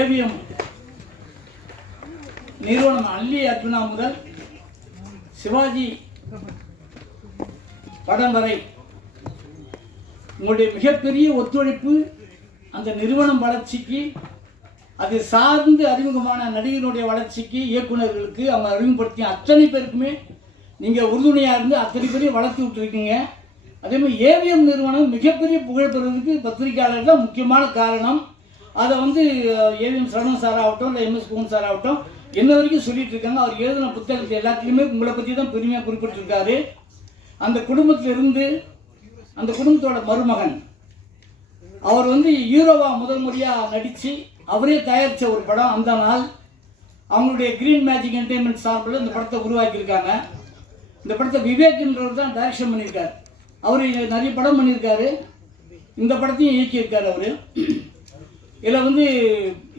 AVM நிறுவனம் அல்லி அர்ஜுனா முதல் சிவாஜி படம் வரை உங்களுடைய மிகப்பெரிய ஒத்துழைப்பு அந்த நிறுவனம் வளர்ச்சிக்கு, அது சார்ந்து அறிமுகமான நடிகர்களுடைய வளர்ச்சிக்கு, இயக்குநர்களுக்கு அவங்க அறிமுகப்படுத்திய அத்தனை பேருக்குமே நீங்கள் உறுதுணையாக இருந்து அத்தனை பேரையும் வளர்த்து விட்டுருக்கீங்க. அதே மாதிரி ஏவிஎம் நிறுவனம் மிகப்பெரிய புகழ் பெறுவதற்கு பத்திரிகையாளர் தான் முக்கியமான காரணம். அதை ஏவிஎம் சரவணன் சார் ஆகட்டும், இல்லை எம்எஸ் குமன் சார் ஆகட்டும், என்ன வரைக்கும் சொல்லிட்டு இருக்காங்க. அவர் எழுதின புத்தகத்தை எல்லாத்துலேயுமே உங்களை பற்றி தான் பெருமையாக குறிப்பிட்டிருக்காரு. அந்த குடும்பத்திலிருந்து அந்த குடும்பத்தோட மருமகன் அவர் ஹீரோவா முதல் முறையாக நடித்து அவரே தயாரித்த ஒரு படம் அந்த நாள். அவங்களுடைய கிரீன் மேஜிக் என்டர்டைன்மெண்ட் சார்பில் இந்த படத்தை உருவாக்கியிருக்காங்க. இந்த படத்தை விவேக்ன்றவர் தான் டைரக்ஷன் பண்ணியிருக்கார். அவர் நிறைய படம் பண்ணியிருக்காரு. இந்த படத்தையும் இயக்கியிருக்கார் அவர். இதில்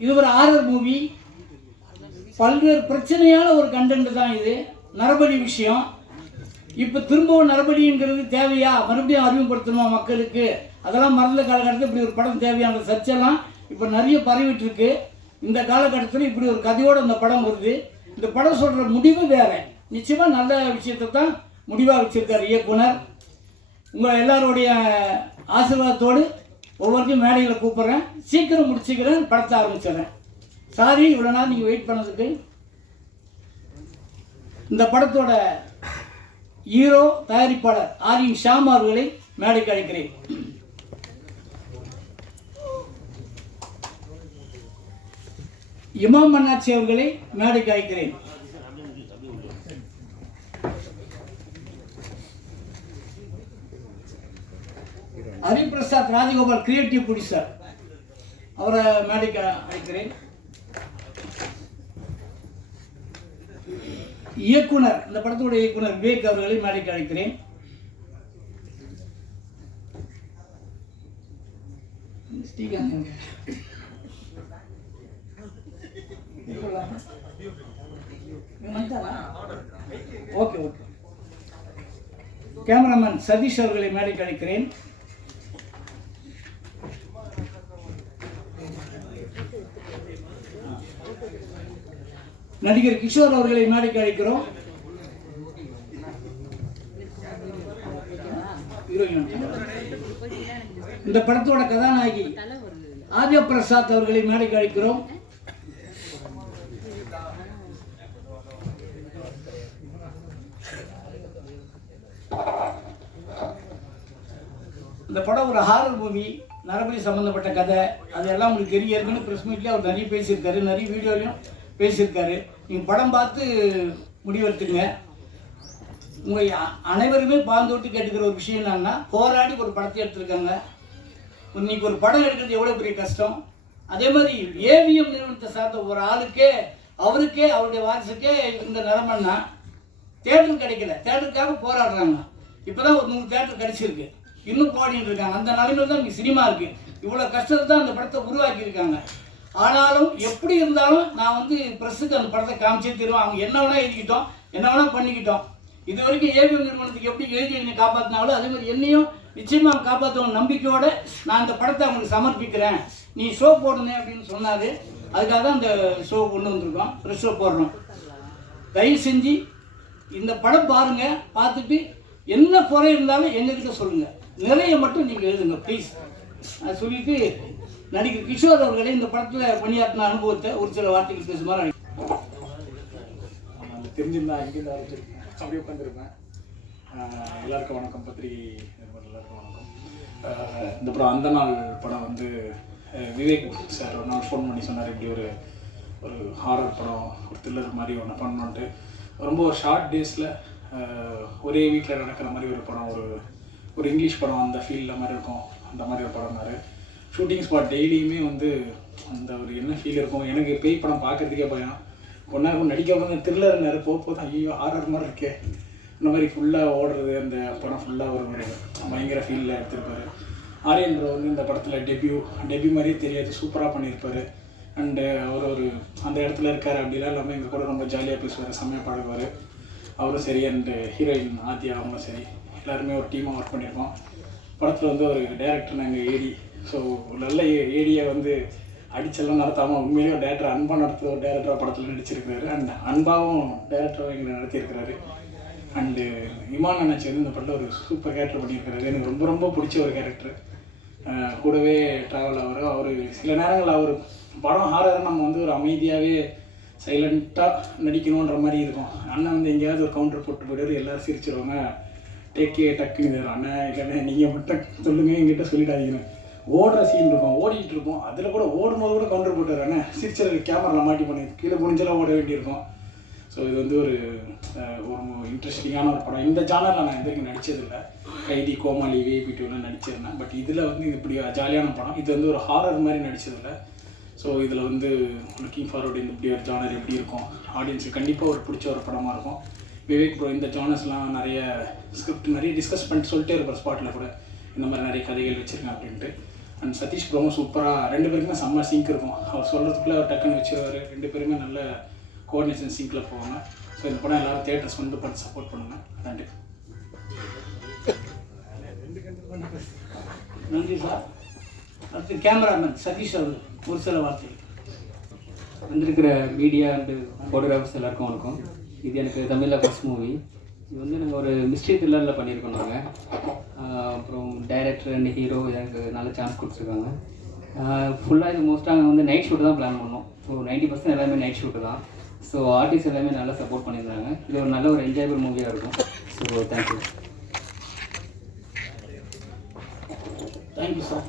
இது ஒரு ஹாரர் மூவி. பல்வேறு பிரச்சனையான ஒரு கண்டென்ட் தான் இது. நரபலி விஷயம். இப்போ திரும்பவும் நரபலிங்கிறது தேவையா, மறுபடியும் அறிமுகப்படுத்தணுமா மக்களுக்கு, அதெல்லாம் மறந்த காலகட்டத்தில் இப்படி ஒரு படம் தேவையான சர்ச்செல்லாம் இப்போ நிறைய பரவிட்டு இருக்கு. இந்த காலகட்டத்தில் இப்படி ஒரு கதையோடு இந்த படம் வருது. இந்த படம் சொல்கிற முடிவு வேறு. நிச்சயமாக நல்ல விஷயத்தை தான் முடிவாக வச்சுருக்கார் இயக்குனர். உங்கள் எல்லாருடைய ஆசீர்வாதத்தோடு ஒவ்வொருத்தையும் மேடைகளை கூப்பிட்றேன். சீக்கிரம் முடிச்சுக்கிறேன், படத்தை ஆரம்பிச்சிடுறேன். சாரி இவ்வளோ நாள் நீங்கள் வெயிட் பண்ணதுக்கு. இந்த படத்தோட ஹீரோ தயாரிப்பாளர் ஆர்என் ஷாம் அவர்களை மேடைக்கு அழைக்கிறேன். இமாம் அண்ணாச்சி அவர்களை மேடைக்கு அழைக்கிறேன். ஹரிபிரசாத் ராஜகோபால் கிரியேட்டிவ் ப்ரொடியூசர் அவரை மேடைக்கு அழைக்கிறேன். இயக்குனர், இந்த படத்தோட இயக்குனர் விவேக் அவர்களை மேடைக்கு அழைக்கிறேன். Okay okay. கேமராமேன் சதீஷ் அவர்களை மேடைக்கு அழைக்கிறேன். நடிகர் கிஷோர் அவர்களை மேடைக்கு அழைக்கிறோம். இந்த படத்தோட கதாநாயகி ஆர்யா பிரசாத் அவர்களை மேடைக்கு அழைக்கிறோம். இந்த படம் ஒரு ஹாரர் மூவி, நரபலி சம்பந்தப்பட்ட கதை. அதெல்லாம் உங்களுக்கு தெரிய இருக்குன்னு ப்ரெஸ் மீட்லேயே அவர் நிறைய பேசியிருக்காரு, நிறைய வீடியோலையும் பேசியிருக்காரு. நீங்கள் படம் பார்த்து முடிவெடுத்துங்க. உங்கள் அனைவருமே பாந்து விட்டு கேட்டுக்கிற ஒரு விஷயம் என்னன்னா, போராடி ஒரு படத்தை எடுத்திருக்காங்க. இன்னைக்கு ஒரு படம் எடுக்கிறது எவ்வளோ பெரிய கஷ்டம். அதே மாதிரி ஏவிஎம் நிறுவனத்தை சார்ந்த ஒரு ஆளுக்கே, அவருக்கே, அவருடைய வாரிசுக்கே இந்த நிலைமைன்னா தேட்டர் கிடைக்கல. தேட்டருக்காக போராடுறாங்க. இப்போ தான் ஒரு 100 தேட்டர் கிடைச்சிருக்கு, இன்னும் போராடிட்டு இருக்காங்க. அந்த நிலைமையில் தான் இங்கே சினிமா இருக்குது. இவ்வளோ கஷ்டத்தை தான் அந்த படத்தை உருவாக்கியிருக்காங்க. ஆனாலும் எப்படி இருந்தாலும் நான் ப்ரெஸ்ஸுக்கு அந்த படத்தை காமிச்சே தருவேன். அவங்க என்ன வேணால் எழுதிக்கிட்டோம், என்ன வேணால் பண்ணிக்கிட்டோம். இது வரைக்கும் ஏவிஎம் நிறுவனத்துக்கு எப்படி எழுதி காப்பாற்றினாலும் அதே மாதிரி என்னையும் நிச்சயமாக காப்பாற்றுவோம் நம்பிக்கையோடு நான் இந்த படத்தை அவங்களுக்கு சமர்ப்பிக்கிறேன். நீ ஷோ போடணும் அப்படின்னு சொன்னார். அதுக்காக தான் இந்த ஷோ கொண்டு வந்திருக்கோம், ப்ரெஸ் ஷோ போடுறோம். தயவு செஞ்சு இந்த படம் பாருங்கள். பார்த்துட்டு என்ன குறை இருந்தாலும் எங்ககிட்ட சொல்லுங்கள். நிறைய மட்டும் நீங்கள் எழுதுங்க ப்ளீஸ். அதை சொல்லிவிட்டு நடிகர் கிஷோர் அவர்களே இந்த படத்தில் பணியாற்றின அனுபவத்தை ஒரு சில வார்த்தைகள் பேசுமாறு தெரிஞ்சிருந்தா எங்கேருந்து அப்படியே உட்காந்துருப்பேன். எல்லாருக்கும் வணக்கம், பத்திரிகை எல்லாருக்கும் வணக்கம். இந்த படம் அந்த நாள் படம் விவேக் சார் ஒரு நாள் ஃபோன் பண்ணி சொன்னார், இப்படி ஒரு ஹாரர் படம், ஒரு த்ரில்லர் மாதிரி ஒன்று பண்ணணுன்ட்டு. ரொம்ப ஒரு ஷார்ட் டேஸில் ஒரே வீட்டில் நடக்கிற மாதிரி ஒரு படம், ஒரு இங்கிலீஷ் படம் அந்த ஃபீல்டில் மாதிரி இருக்கும், அந்த மாதிரி ஒரு படம்னாரு. ஷூட்டிங் ஸ்பாட் டெய்லியுமே அந்த ஒரு என்ன ஃபீல் இருக்கும். எனக்கு பேய் படம் பார்க்குறதுக்கே பயம். ஒன்றாக நடிக்க த்ரில்லர்னாரு. போது ஐயோ ஹாரர் மாதிரி இருக்கே, இந்த மாதிரி ஃபுல்லாக ஓடுறது. அந்த படம் ஃபுல்லாக ஒரு பயங்கர ஃபீலில் எடுத்திருப்பார். ஆரியன் ப்ரோ இந்த படத்தில் டெபியூ மாதிரியே தெரியாது, சூப்பராக பண்ணியிருப்பார். அண்டு அவர் அந்த இடத்துல இருக்கார் அப்படிலாம் இல்லாமல் எங்கள் கூட ரொம்ப ஜாலியாக பேசுவார், செம்மையாக பாடுவார் அவரும் சரி. அண்டு ஹீரோயின் ஆத்யா அவங்களும் சரி, எல்லாருமே ஒரு டீமாக ஒர்க் பண்ணியிருக்கோம். படத்தில் ஒரு டைரக்டர் நாங்கள் ஏடி. ஸோ நல்ல ஏடியை அடிச்செல்லாம் நடத்தாமல் உண்மையிலேயே ஒரு டேரக்டர் அன்பா நடத்துகிற ஒரு டேரக்டராக படத்தில் நடிச்சிருக்கிறாரு. அண்ட் அன்பாவும் டேரக்டராக எங்களை நடத்தியிருக்கிறாரு. அண்டு இமான் அண்ணாச்சி வந்து இந்த படத்தில் ஒரு சூப்பர் கேரக்டர் பண்ணியிருக்கிறாரு. எனக்கு ரொம்ப ரொம்ப பிடிச்ச ஒரு கேரக்டர். கூடவே ட்ராவல் அவர் சில நேரங்களில் அவர் படம் ஹாரர் நம்ம வந்து ஒரு அமைதியாகவே சைலண்ட்டாக நடிக்கணுன்ற மாதிரி இருக்கும். அண்ணன் வந்து எங்கேயாவது ஒரு கவுண்டர் போட்டு போய்ட்டு எல்லோரும் சிரிச்சிருவாங்க. டேக்கே டக்குன்னு தரும் அண்ணன் இல்லைண்ணே நீங்கள் மட்டும் சொல்லுங்கள் எங்கிட்ட சொல்லிடாதீங்க. ஓடுற சீன் இருக்கும், ஓடிட்டு இருக்கும், அதில் கூட ஓடும்போது கூட கவுண்டர் போட்டுறாரு அண்ணன் சிரிச்சது கேமராவில் மாட்டி பண்ணி கீழே முடிஞ்செல்லாம் ஓட வேண்டியிருக்கும். ஸோ இது வந்து ஒரு இன்ட்ரெஸ்டிங்கான ஒரு படம். இந்த ஜானரில் நான் இதுவரைக்கும் நடித்ததில்லை. கைதி, கோமாளி, விஐபி டூலாம் நடிச்சிருந்தேன். பட் இதில் வந்து இது இப்படி ஜாலியான படம். இது வந்து ஒரு ஹாரர் மாதிரி நடித்ததில்லை. ஸோ இதில் வந்து லுக்கிங் ஃபார்வர்டு இந்த இப்படி ஒரு ஜானர் எப்படி இருக்கும், ஆடியன்ஸுக்கு கண்டிப்பாக ஒரு பிடிச்ச ஒரு படமாக இருக்கும். விவேக் ப்ரோ இந்த ஜானர்ஸ்லாம் நிறைய ஸ்கிரிப்ட் நிறைய டிஸ்கஸ் பண்ணிட்டு சொல்லிட்டே இருப்பார் ஸ்பாட்டில் கூட, இந்த மாதிரி நிறைய கதைகள் வச்சுருக்கேன் அப்படின்ட்டு. அண்ட் சதீஷ் ப்ரோவும் சூப்பராக, 2 பேருக்குமே செம்ம சிங்க் இருக்கும். அவர் சொல்கிறதுக்குள்ளே அவர் டக்குன்னு வச்சுருவார். 2 பேருமே நல்ல கோஆர்டினேஷன் சிங்கில் போவாங்க. ஸோ இந்த படம் எல்லோரும் தியேட்டர்ஸ் வந்து பார்த்து சப்போர்ட் பண்ணுங்கள். நன்றி. நன்றி சார். அடுத்து கேமராமேன் சதீஷ் அவர் ஒரு சில வார்த்தைகள். வந்திருக்கிற மீடியா அண்டு ஃபோட்டோகிராஃபர்ஸ் எல்லாருக்கும் வணக்கம். இது எனக்கு தமிழில் ஃபஸ்ட் மூவி. இது வந்து நாங்கள் ஒரு மிஸ்ட்ரி த்ரில்லரில் பண்ணியிருக்கோம் நாங்கள். அப்புறம் டைரக்டர் அண்ட் ஹீரோ எனக்கு நல்ல சான்ஸ் கொடுத்துருக்காங்க. ஃபுல்லாக இது மோஸ்ட்டாக நாங்கள் வந்து நைட் ஷூட்டு தான் பிளான் பண்ணோம். ஸோ 90% எல்லாமே நைட் ஷூட்டு தான். ஸோ ஆர்டிஸ்ட் எல்லாமே நல்லா சப்போர்ட் பண்ணியிருந்தாங்க. இது ஒரு நல்ல ஒரு என்ஜாயபிள் மூவியாக இருக்கும். So thank you. Thank you sir.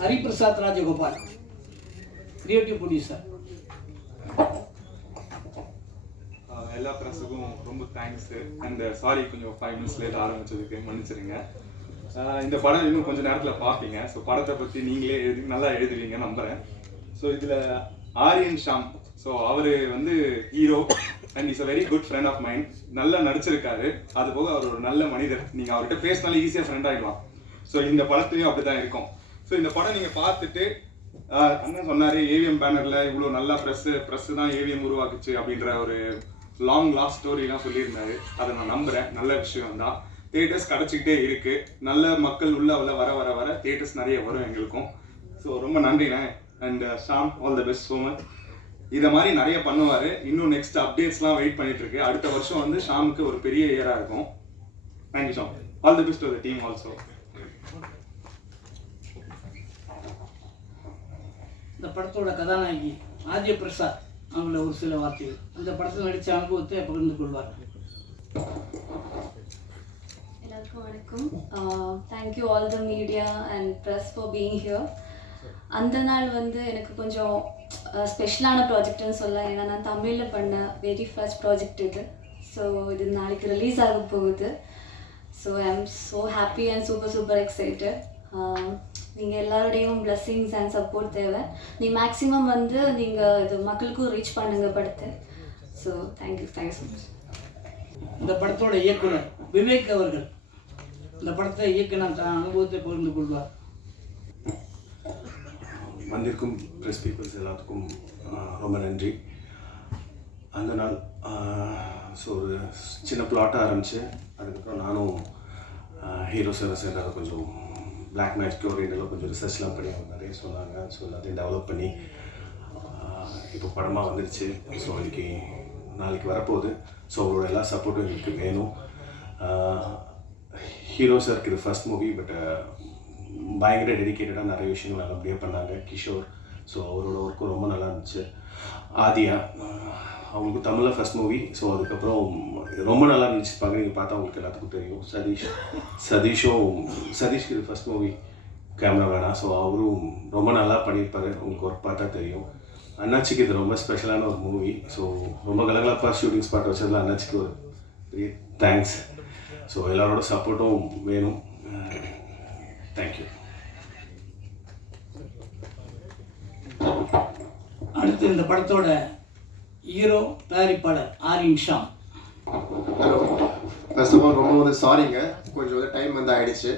Hariprasad Rajagopal, creative producer. எல்லா ப்ரெஸ்ஸுக்கும் ரொம்ப தேங்க்ஸு. அண்ட் சாரி கொஞ்சம் 5 minutes லேட் ஆரம்பிச்சதுக்கு மன்னிச்சிருங்க. இந்த படம் இன்னும் கொஞ்சம் நேரத்தில் பார்ப்பீங்க. ஸோ படத்தை பற்றி நீங்களே நல்லா எழுதுவீங்க நம்புகிறேன். ஸோ இதில் ஆரியன் ஷாம், ஸோ அவர் வந்து hero and is a very good friend of mine. நல்லா நடிச்சிருக்காரு. அது போக அவர் ஒரு நல்ல மனிதர். நீங்கள் அவர்கிட்ட பேசினாலும் ஈஸியாக ஃப்ரெண்ட் ஆகிடலாம். ஸோ இந்த படத்துலையும் அப்படி தான் இருக்கும். ஸோ இந்த படம் நீங்கள் பார்த்துட்டு அண்ணன் சொன்னார் ஏவிஎம் பேனரில் இவ்வளோ நல்லா ப்ரெஸ்ஸு தான் ஏவிஎம் உருவாக்குச்சு அப்படின்ற ஒரு லாஸ்ட் ஸ்டோரிலாம் சொல்லியிருந்தாரு. அதை நான் நம்புகிறேன். நல்ல விஷயம் தான். தியேட்டர்ஸ் கிடச்சிக்கிட்டே இருக்குது. நல்ல மக்கள் உள்ள வர வர வர தியேட்டர்ஸ் நிறைய வரும் எங்களுக்கும். ஸோ ரொம்ப நன்றிண்ணே. And Sham, all the best so much. இதை மாதிரி நிறைய பண்ணுவார். இன்னும் நெக்ஸ்ட் அப்டேட்ஸ்லாம் வெயிட் பண்ணிட்டு இருக்கு. அடுத்த வருஷம் வந்து ஷாமுக்கு ஒரு பெரிய இயராக இருக்கும். Thank you Shaam. All the best to the team also. இந்த படத்தோட கதாநாயகி ஆதிய பிரசாத் அவங்கள ஒரு சில வார்த்தைகள் அந்த படத்தில் நடித்த அனுபவத்தை பகிர்ந்து கொள்வார். எல்லாருக்கும் வணக்கம். Thank you all the media and press for being here. அந்த நாள் வந்து எனக்கு கொஞ்சம் ஸ்பெஷலான ப்ராஜெக்ட்னு சொல்லலாம். ஏன்னா நான் தமிழில் பண்ண வெரி ஃபர்ஸ்ட் ப்ராஜெக்ட் இது. ஸோ இது நாளைக்கு ரிலீஸ் ஆக போகுது. So I am so happy and super excited. நீங்கள் எல்லாருடையும் பிளெஸ்ஸிங்ஸ் அண்ட் சப்போர்ட் தேவை. நீங்கள் மேக்ஸிமம் வந்து நீங்கள் இது மக்களுக்கும் ரீச் பண்ணுங்க படத்தை. So thank you so much. இந்த படத்தோட இயக்குனர் விவேக் அவர்கள் இந்த படத்தை இயக்குன அனுபவத்தை பகிர்ந்து கொள்வார். வந்திருக்கும் ப்ரெஸ் பீப்புள்ஸ் எல்லாத்துக்கும் ரொம்ப நன்றி. அந்த நாள் ஸோ ஒரு சின்ன பிளாட்டாக ஆரம்பிச்சு அதுக்கப்புறம் நானும் ஹீரோ சார் அதை கொஞ்சம் பிளாக் மேஜிக் ஓரியன்டெல்லாம் கொஞ்சம் ரிசர்ச்லாம் பண்ணி அவங்க நிறைய சொன்னாங்க. ஸோ எல்லாத்தையும் டெவலப் பண்ணி இப்போ படமாக வந்துடுச்சு. ஸோ நாளைக்கு வரப்போகுது. ஸோ அவரோட எல்லா சப்போர்ட்டும் எங்களுக்கு வேணும். ஹீரோ சாருக்கு இது ஃபர்ஸ்ட் மூவி. பட் பயங்கர டெடிக்கேட்டடாக நிறைய விஷயங்கள் நல்லபடியாக பண்ணாங்க. கிஷோர், ஸோ அவரோட ஒர்க்கும் ரொம்ப நல்லா இருந்துச்சு. ஆதியா, அவங்களுக்கு தமிழில் ஃபர்ஸ்ட் மூவி. ஸோ அதுக்கப்புறம் ரொம்ப நல்லா இருந்துச்சுப்பாங்க. நீங்கள் பார்த்தா அவங்களுக்கு எல்லாத்துக்கும் தெரியும். சதீஷ்க்கு இது ஃபர்ஸ்ட் மூவி கேமராமேனா. ஸோ அவரும் ரொம்ப நல்லா பண்ணியிருப்பார். உங்களுக்கு ஒர்க் பார்த்தா தெரியும். அண்ணாச்சிக்கு இது ரொம்ப ஸ்பெஷலான ஒரு மூவி. ஸோ ரொம்ப கலகலப்பாக ஷூட்டிங் ஸ்பாட் வச்சதில் அண்ணாச்சிக்கு ஒரு பெரிய தேங்க்ஸ். ஸோ எல்லாரோட சப்போர்ட்டும் வேணும். தேங்க்யூ. அடுத்து இந்த படத்தோட ஹீரோ தயாரிப்பாளர் Aryan Shaam. Hello, first of all ரொம்ப வந்து சாரிங்க, கொஞ்சம் வந்து டைம் வந்து ஆகிடுச்சு.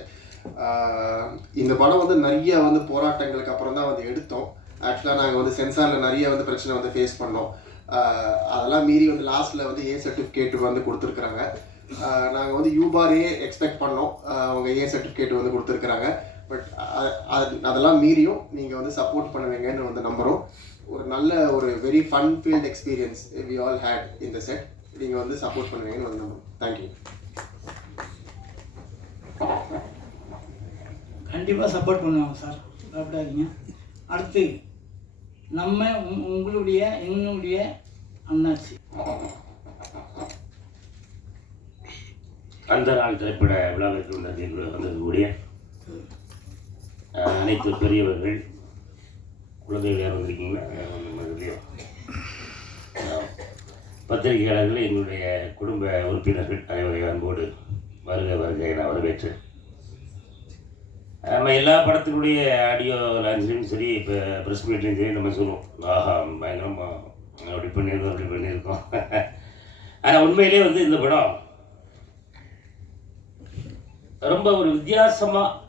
இந்த படம் வந்து நிறைய வந்து போராட்டங்களுக்கு அப்புறம் தான் வந்து எடுத்தோம். ஆக்சுவலாக நாங்கள் வந்து சென்சாரில் நிறைய வந்து பிரச்சனை வந்து ஃபேஸ் பண்ணோம். அதெல்லாம் மீறி வந்து லாஸ்ட்டில் வந்து ஏ சர்டிஃபிகேட் வந்து கொடுத்துருக்குறாங்க. நாங்கள் வந்து யூபாரே எக்ஸ்பெக்ட் பண்ணோம். அவங்க ஏ சர்டிஃபிகேட் வந்து கொடுத்துருக்குறாங்க. பட் அதெல்லாம் மீறியும் நீங்கள் வந்து சப்போர்ட் பண்ணுவீங்கன்னு வந்து நம்புகிறோம். ஒரு நல்ல ஒரு very fun filled experience we all had இந்த செட். நீங்கள் வந்து சப்போர்ட் பண்ணுவீங்கன்னு வந்து நம்புகிறோம். தேங்க்யூ. கண்டிப்பாக சப்போர்ட் பண்ணுவாங்க சார், பயப்படாதீங்க. அடுத்து நம்ம என்னுடைய அண்ணாச்சி. அந்த நாள் திரைப்பட விழாவிற்கு வந்திருக்கக்கூடிய அனைத்து பெரியவர்கள், குழந்தைகள் யார் வந்திருக்கீங்களா, பத்திரிகையாளர்கள், எங்களுடைய குடும்ப உறுப்பினர்கள் அனைவரை அன்போடு வருக வருகை நான் வரவேற்று, நம்ம எல்லா படத்தினுடைய ஆடியோ லான்ச்லேயும் சரி, இப்போ ப்ரெஸ் மீட்லேயும் சரி நம்ம சொல்லுவோம், ஆஹா பயங்கரமாக அப்படி பண்ணியிருக்கோம். ஆனால் உண்மையிலே வந்து இந்த படம் ரொம்ப ஒரு வித்தியாசமாக,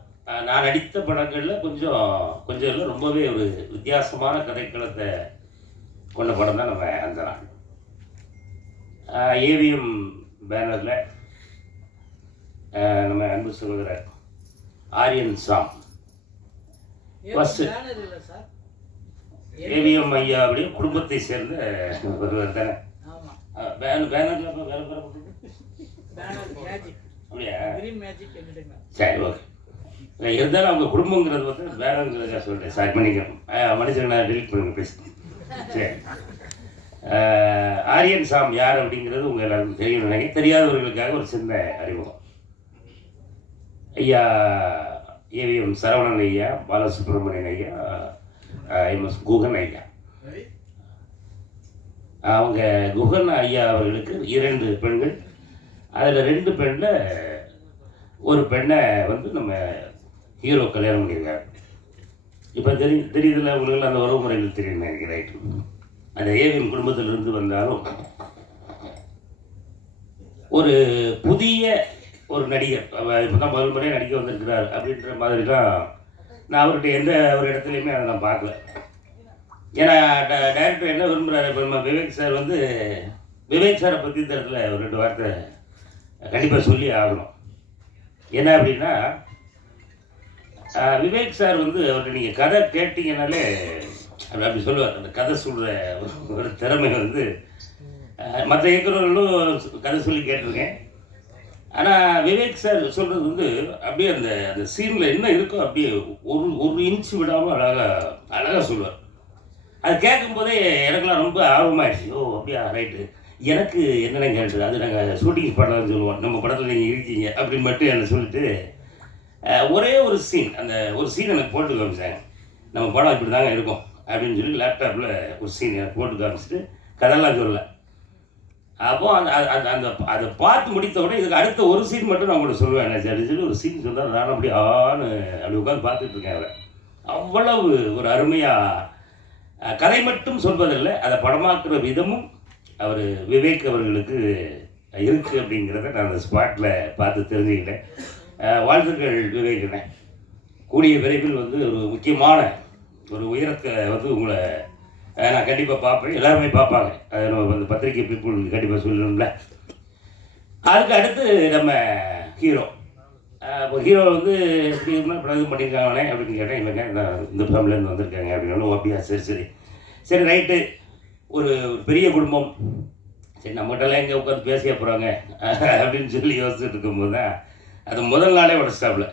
நான் நடித்த படங்களில் கொஞ்சம் இல்லை, ரொம்பவே ஒரு வித்தியாசமான கதைக்களத்தை கொண்ட படம் தான் நம்ம அந்த நாள். ஏவிஎம் பேனரில் நம்ம அன்பு சகோதரர் ஆரியன் சாம் ஃபஸ்ட்டு ஏவிஎம் ஐயா அப்படியே குடும்பத்தை சேர்ந்த ஒருவர் தானே. பேனரில் அப்படியா? சரி, ஓகே. இருந்தாலும் அவங்க குடும்பங்கிறது வந்து பேனருங்கிறத சொல்லிட்டேன், சாரி பண்ணிக்கிறேன், மனுஷன் நான் டெலிட் பண்ணுங்க ப்ளீஸ். சரி, ஆரியன் சாம் யார் அப்படிங்கிறது உங்கள் எல்லாருக்கும் தெரியும் நினைக்கிறேன். தெரியாதவர்களுக்காக ஒரு சின்ன அறிமுகம். ஐயா ஏவிஎம் சரவணன் ஐயா, பாலசுப்ரமணியன் ஐயா, எம்எஸ் குகன் ஐயா. அவங்க குகன் ஐயா அவர்களுக்கு 2 பெண்கள். அதில் 2 பெண்ணில் ஒரு பெண்ணை வந்து நம்ம ஹீரோ கல்யாணம் பண்ணியிருக்காரு. இப்போ தெரியுதுல உங்களுக்கு, அந்த உறவு முறைகள் தெரியும் நினைக்கிறேன். ரைட்டு. அந்த ஏவிஎம் குடும்பத்திலிருந்து வந்தாலும் ஒரு புதிய ஒரு நடிகர், இப்போ தான் முதல் முறையாக நடிக்க வந்திருக்கிறார் அப்படின்ற மாதிரி தான் நான் அவர்கிட்ட எந்த ஒரு இடத்துலையுமே அதை நான் பார்க்கல. ஏன்னா டைரக்டர் என்ன விரும்புகிறாரு, இப்போ நம்ம விவேக் சார் வந்து, விவேக் சாரை பற்றி இந்த இடத்துல ஒரு 2 வார்த்தை கண்டிப்பாக சொல்லி ஆகணும். என்ன அப்படின்னா, விவேக் சார் வந்து அவர்கிட்ட நீங்கள் கதை கேட்டிங்கனாலே அப்படி சொல்லுவார். அந்த கதை சொல்கிற ஒரு திறமை வந்து மற்ற இயக்குநர்களும் கதை சொல்லி கேட்டிருக்கேன். ஆனால் விவேக் சார் சொல்கிறது வந்து அப்படியே அந்த அந்த சீனில் என்ன இருக்கோ அப்படியே ஒரு இன்ச்சு விடாமல் அழகாக சொல்லுவார். அது கேட்கும்போதே எனக்குலாம் ரொம்ப ஆர்வமாகிடுச்சு. ஓ அப்படியா, ரைட்டு, எனக்கு என்னென்ன கேட்டு அது நாங்கள் ஷூட்டிங் பண்ணலாம்னு சொல்லுவோம், நம்ம படத்தில் நீங்கள் இருக்கீங்க அப்படின்னு மட்டும் என்னை சொல்லிட்டு ஒரே ஒரு சீன், அந்த ஒரு சீன் எனக்கு போட்டு காமிச்சாங்க. நம்ம படம் இப்படி தாங்க இருக்கும் அப்படின்னு சொல்லி லேப்டாப்பில் ஒரு சீன் எனக்கு போட்டு காமிச்சிட்டு கதெல்லாம் சொல்லலை. அப்போ அதை பார்த்து முடித்த உடனே இதுக்கு அடுத்த ஒரு சீன் மட்டும் நான் உங்கள்கிட்ட சொல்லுவேன் என்ன அப்படின்னு சொல்லி ஒரு சீன் சொன்னால் நான் அப்படி அப்படி உட்காந்து பார்த்துட்ருக்கேன். அதை அவ்வளவு ஒரு அருமையாக கதை மட்டும் சொல்வதில்லை, அதை படமாக்குற விதமும் அவர் விவேக் அவர்களுக்கு இருக்குது அப்படிங்கிறத நான் அந்த ஸ்பாட்டில் பார்த்து தெரிஞ்சுக்கிட்டேன். வாழ்த்துக்கள் விவேக்னே. கூடிய விரைவில் வந்து ஒரு முக்கியமான ஒரு உயரத்தை வந்து உங்களை நான் கண்டிப்பாக பார்ப்பேன், எல்லாருமே பார்ப்பாங்க. அதை நம்ம அந்த பத்திரிகை பீப்புள் கண்டிப்பாக சொல்லணும்ல. அதுக்கு அடுத்து நம்ம ஹீரோ. இப்போ ஹீரோ வந்து எப்படி இருந்தால் படம் இது பண்ணியிருக்காங்களே அப்படின்னு கேட்டேன். இல்லைங்க இந்த ஃபேமிலியிலேருந்து வந்திருக்காங்க அப்படின்னு. அப்படியா, சரி ரைட்டு. ஒரு பெரிய குடும்பம், சரி நம்மகிட்டலாம் எங்கே உட்காந்து பேசிய போகிறாங்க அப்படின்னு சொல்லி யோசிச்சுட்டு இருக்கும்போது தான் அது முதல் நாளே உடச்சிட்டாப்புல.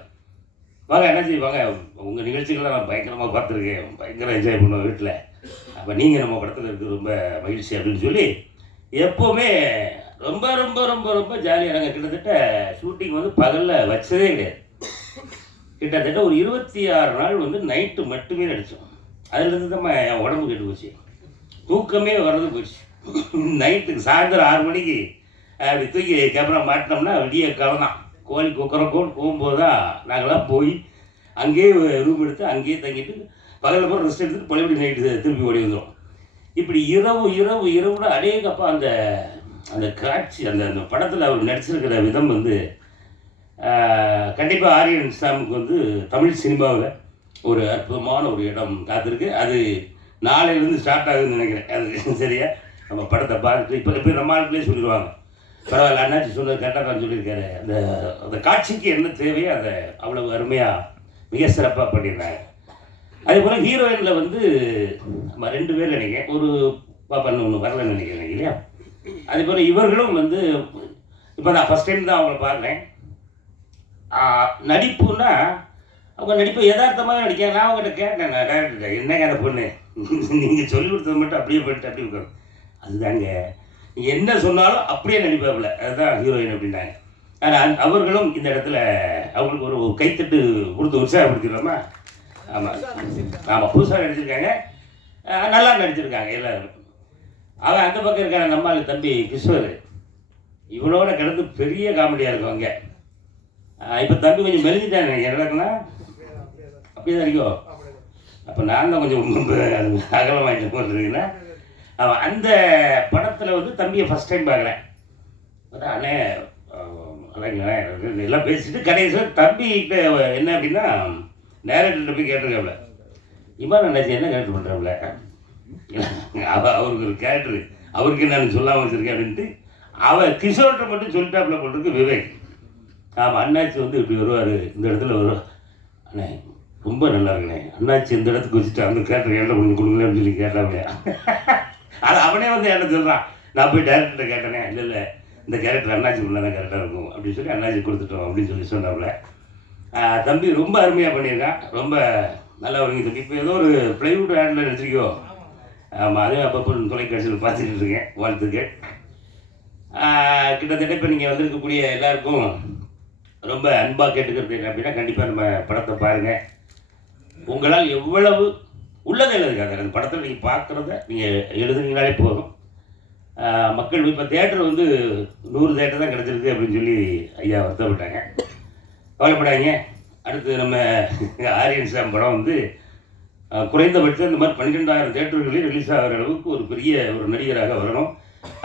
வாங்க என்ன செய்வாங்க, உங்கள் நிகழ்ச்சிகள்லாம் நான் பயங்கரமாக பார்த்துருக்கேன், பயங்கர என்ஜாய் பண்ணுவேன் வீட்டில், அப்போ நீங்கள் நம்ம படத்தில் இருக்குது ரொம்ப மகிழ்ச்சி அப்படின்னு சொல்லி எப்போவுமே ரொம்ப ரொம்ப ரொம்ப ரொம்ப ஜாலியாக. நாங்கள் கிட்டத்தட்ட ஷூட்டிங் வந்து பகலில் வச்சதே கிடையாது. கிட்டத்தட்ட ஒரு 26 நாள் வந்து நைட்டு மட்டுமே நடித்தோம். அதுலேருந்து தான் என் உடம்பு கெட்டு போச்சு, தூக்கமே வர்றது போச்சு. நைட்டுக்கு சாயந்தரம் 6 மணிக்கு அப்படி தூக்கி கேமரா மாட்டினோம்னா விடிய கலந்தான். கோழி கொக்கரக்கோன்னு போகும்போது தான் நாங்களாம் போய் அங்கேயே ரூம் எடுத்து அங்கேயே தங்கிட்டு பகலில் போய் ரெஸ்ட் எடுத்துட்டு பழையபடி நைட்டு திருப்பி ஓடி வந்துடும். இப்படி இரவுனா அடேங்கப்பா அந்த அந்த காட்சி, அந்த படத்தில் அவர் நடிச்சிருக்கிற விதம் வந்து கண்டிப்பாக ஆரியன் சாமுக்கு வந்து தமிழ் சினிமாவில் ஒரு அற்புதமான ஒரு இடம் காத்திருக்கு. அது நாளையிலேருந்து ஸ்டார்ட் ஆகுதுன்னு நினைக்கிறேன். அது சரியா நம்ம படத்தை பார்த்துட்டு இப்போ நம்ம ஆளுக்குள்ளே சொல்லிடுவாங்க, பரவாயில்ல அண்ணாச்சி சொன்னது கரெக்டாக தான் சொல்லியிருக்காரு. அந்த காட்சிக்கு என்ன தேவையோ அதை அவ்வளவு அருமையாக மிக சிறப்பாக பண்ணியிருந்தாங்க. அதே போல் ஹீரோயினில் வந்து நம்ம 2 பேர் நினைக்கிறேன், ஒரு பாப்பா ஒன்று வரலன்னு நினைக்கிறேன் இல்லையா. அதே போல் இவர்களும் வந்து இப்போ நான் ஃபஸ்ட் டைம் தான் அவங்கள பார்க்குறேன். நடிப்புன்னா அவங்க நடிப்பு யதார்த்தமாக நடிக்க. நான் அவங்ககிட்ட கேட்டேன், நான் டேரக்டர் என்னங்க அந்த பொண்ணு நீங்கள் சொல்லி கொடுத்தது மட்டும் அப்படியே போயிட்டு அப்படி இருக்காங்க. அதுதாங்க நீங்கள் என்ன சொன்னாலும் அப்படியே நடிப்பாப்புல, அதுதான் ஹீரோயின் அப்படின்னாங்க. ஆனால் அவர்களும் இந்த இடத்துல அவங்களுக்கு ஒரு கைத்தட்டு கொடுத்து உற்சாகப்படுத்திடலாமா? ஆமாம் ஆமாம், புதுசாக நடிச்சிருக்காங்க, நல்லா நடிச்சிருக்காங்க எல்லோரும். அவன் அந்த பக்கம் இருக்கான நம்மளுக்கு தம்பி கிஷோர், இவனோட கிடந்து பெரிய காமெடியாக இருக்கும் அங்கே. இப்போ தம்பி கொஞ்சம் மெலிஞ்சிட்டாங்க எனக்குன்னா, அப்படியே தான் இருக்கும். அப்போ நான் தான் கொஞ்சம் அகலமாயிட்டு போட்டுருக்கீங்களா. அவன் அந்த படத்தில் வந்து தம்பியை ஃபஸ்ட் டைம் பார்க்குறேன். அண்ணே இல்லைங்களே எல்லாம் பேசிட்டு கடைசியில் தம்பிக்கிட்ட என்ன அப்படின்னா டேரக்டர்கிட்ட போய் கேட்டிருக்காப்புல, இம்மான் அண்ணாச்சி என்ன கேரக்டர் பண்ணுறாப்புல, அவருக்கு ஒரு கேரக்டரு அவருக்கு நான் சொல்லாமல் வச்சுருக்கேன் அப்படின்ட்டு அவன் கிஷோர்கிட்ட மட்டும் சொல்லிட்டாப்புல போட்டிருக்கு விவேக். ஆமாம், அண்ணாச்சி வந்து இப்படி வருவார், இந்த இடத்துல வருவார். அண்ணே ரொம்ப நல்லா இருக்குண்ணே, அண்ணாச்சி இந்த இடத்துக்கு வச்சுட்டு அந்த கேரக்டர் என்ன கொண்டு கொடுங்களேன்னு சொல்லி கேட்டாப்லையா. அது அவனே வந்து என்ன சொல்கிறான், நான் போய் டேரக்டர்கிட்ட கேட்டேனே, இல்லை இந்த கேரக்டர் அண்ணாச்சி பண்ணால் தான் கரெக்டாக இருக்கும் அப்படின்னு சொல்லி அண்ணாச்சி கொடுத்துட்டோம் அப்படின்னு சொல்லி சொன்னாப்புல. தம்பி ரொம்ப அருமையாக பண்ணியிருக்கான், ரொம்ப நல்லா வருங்க தம்பி. இப்போ ஏதோ ஒரு ப்ளைவுட் ஆடில் நடிச்சிருக்கோ? ஆமாம், அதுவும் அப்பப்போ தொலைக்காட்சியில் பார்த்துட்டு இருக்கேன், வாழ்த்துக்கள். கிட்டத்தட்ட இப்போ நீங்கள் வந்திருக்கக்கூடிய எல்லாருக்கும் ரொம்ப அன்பாக கேட்டுக்கிறது என்ன அப்படின்னா, கண்டிப்பாக நம்ம படத்தை பாருங்கள். உங்களால் எவ்வளவு உள்ளதை எழுதுக்காங்க, அந்த படத்தில் நீங்கள் பார்க்குறத நீங்கள் எழுதுனீங்கனாலே போதும். மக்கள் இப்போ தேட்டர் வந்து 100 தேட்டர் தான் கிடச்சிருக்கு அப்படின்னு சொல்லி ஐயா வருத்தப்பட்டாங்க. கவலைப்படாதீங்க, அடுத்து நம்ம ஆரியன் சாம் படம் வந்து குறைந்தபட்சம் இந்த மாதிரி 12,000 தேட்டர்களில் ரிலீஸ் ஆகிற அளவுக்கு ஒரு பெரிய ஒரு நடிகராக வரணும்.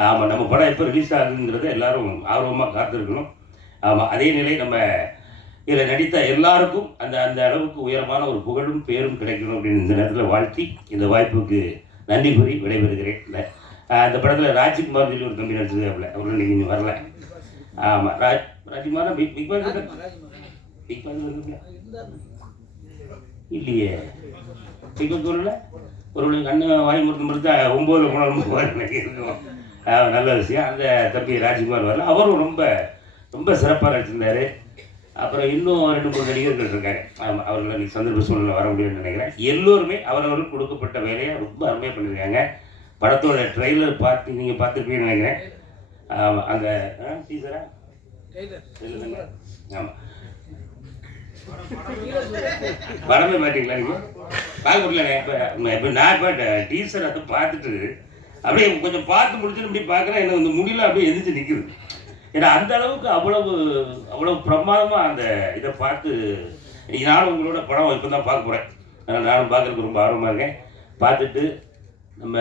ஆமாம், நம்ம படம் எப்போ ரிலீஸ் ஆகுங்கிறத எல்லாரும் ஆர்வமாக காத்திருக்கணும். ஆமாம், அதே நிலை நம்ம இதில் நடித்த எல்லாருக்கும் அந்த அந்த அளவுக்கு உயரமான ஒரு புகழும் பேரும் கிடைக்கணும் அப்படின்னு இந்த நேரத்தில் வாழ்த்தி இந்த வாய்ப்புக்கு நன்றி கூறி விடைபெறுகிறேன். அந்த படத்தில் ராஜ்குமார் சொல்லி ஒரு தம்பி நடிச்சிருக்காப்புல, அவர்கள் நீங்கள் வரல. ஆமாம், ராஜ்குமார் பிக் பாஸ் இல்லையே, பிக் பாஸ் சொல்லல, ஒரு கண்ணு வாங்கி மறுத்து 9 போனால் இருக்கும். நல்ல விஷயம். அந்த தம்பி ராஜ்குமார் வரல, அவரும் ரொம்ப ரொம்ப சிறப்பாக நடிச்சிருந்தார். அப்புறம் இன்னும் 2-3 நடிகர்கள் இருக்காங்க. ஆமாம், அவர்கள் அன்றைக்கி சந்தர்ப்ப சூழ்நிலை வர முடியும்னு நினைக்கிறேன். எல்லோருமே அவரவர்களுக்கு கொடுக்கப்பட்ட வேலையை ரொம்ப அருமையாக பண்ணியிருக்காங்க. படத்தோட ட்ரெய்லர் நீங்கள் பார்த்துருப்பீங்கன்னு நினைக்கிறேன். ஆமாம், அந்த டீசரா இல்லைங்க. ஆமாம், படமே பார்த்தீங்களா நீங்கள்? பார்க்க முடியலண்ணே. இப்போ நான் இப்போ டீசர் அதை பார்த்துட்டு அப்படியே கொஞ்சம் பார்த்து முடிச்சுட்டு இப்படி பார்க்குறேன், எனக்கு இந்த முடியல அப்படியே எந்திரிச்சு நிற்குது. ஏன்னா அந்த அளவுக்கு அவ்வளவு பிரமாதமாக அந்த இதை பார்த்து நானும் உங்களோட படம் இப்போ தான் பார்க்க போகிறேன். அதனால் நானும் பார்க்குறதுக்கு ரொம்ப ஆர்வமாக இருக்கேன். பார்த்துட்டு நம்ம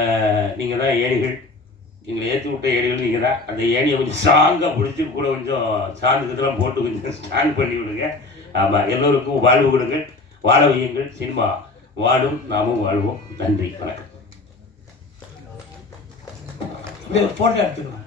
நீங்கள் தான் ஏணிகள், எங்களை ஏற்றி விட்ட ஏணிகள் நீங்கள் தான். அந்த ஏணியை கொஞ்சம் ஸ்ட்ராங்காக பிடிச்சி கூட கொஞ்சம் சார்ந்துக்கெல்லாம் போட்டு கொஞ்சம் ஸ்ட்ராங் பண்ணி விடுங்க. ஆமாம், எல்லோருக்கும் வாழ்வு கொடுங்கள், வாழ வையுங்கள். சினிமா வாழும், நாமும் வாழ்வோம். நன்றி, வணக்கம். போட்டோ எடுத்துக்கலாம்.